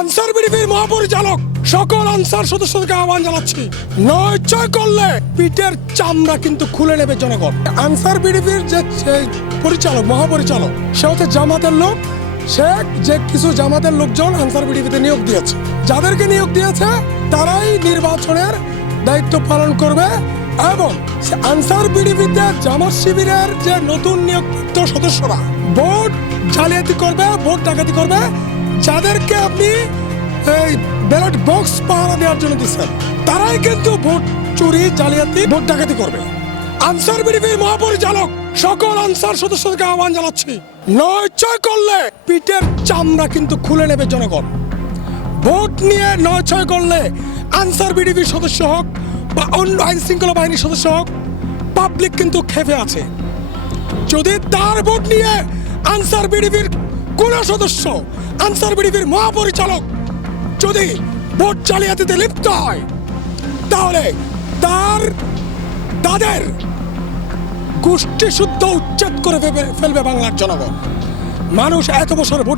Answer বিডিপির মহাপরিচালক সকল answer সদস্যদেরকে আহ্বান জানাচ্ছি, নয় করলে পিঠের চামড়া কিন্তু খুলে নেবে জনগণ। আনসার বিডিপির যে পরিচালক মহাপরিচালক সে হচ্ছে জামাতের লোক, সে যে কিছু জামাতের লোকজন আনসার বিডিপিতে নিয়োগ দিয়েছে, যাদেরকে নিয়োগ দিয়েছে তারাই নির্বাচনের দায়িত্ব পালন করবে। এবং আনসার বিডিপিতে জামাত শিবিরের যে নতুন নিয়োগপ্রাপ্ত সদস্যরা ভোট জালিয়াতি করবে, ভোট ডাকাতি করবে, যাদেরকে আপনি এই ব্যালট বক্স পাহারা দেওয়ার জন্য দিচ্ছেন, তারাই কিন্তু ভোট চুরি জালিয়াতি ভোট ডাকাতি করবে। আনসার বিডিপির মহাপরিচালক সকল আনসার সদস্যদেরকে আহ্বান জানাচ্ছি, নয় করলে পিঠের চামড়া কিন্তু খুলে নেবে জনগণ। ভোট নিয়ে নয় করলে আনসার বিডিপির সদস্য হোক বা অন্য আইন শৃঙ্খলা বাহিনীর সদস্য হোক, পাবলিক কিন্তু খেপে আছে। যদি তার ভোট নিয়ে আনসার বিডিপির কোন সদস্য, আনসার বিডিপির মহাপরিচালক যদি ভোট জালিয়াতিতে লিপ্ত হয়, তাহলে তাদের গোষ্ঠী শুদ্ধ উচ্ছেদ করে ফেলবে বাংলার জনগণ। মানুষ এত বছর ভোট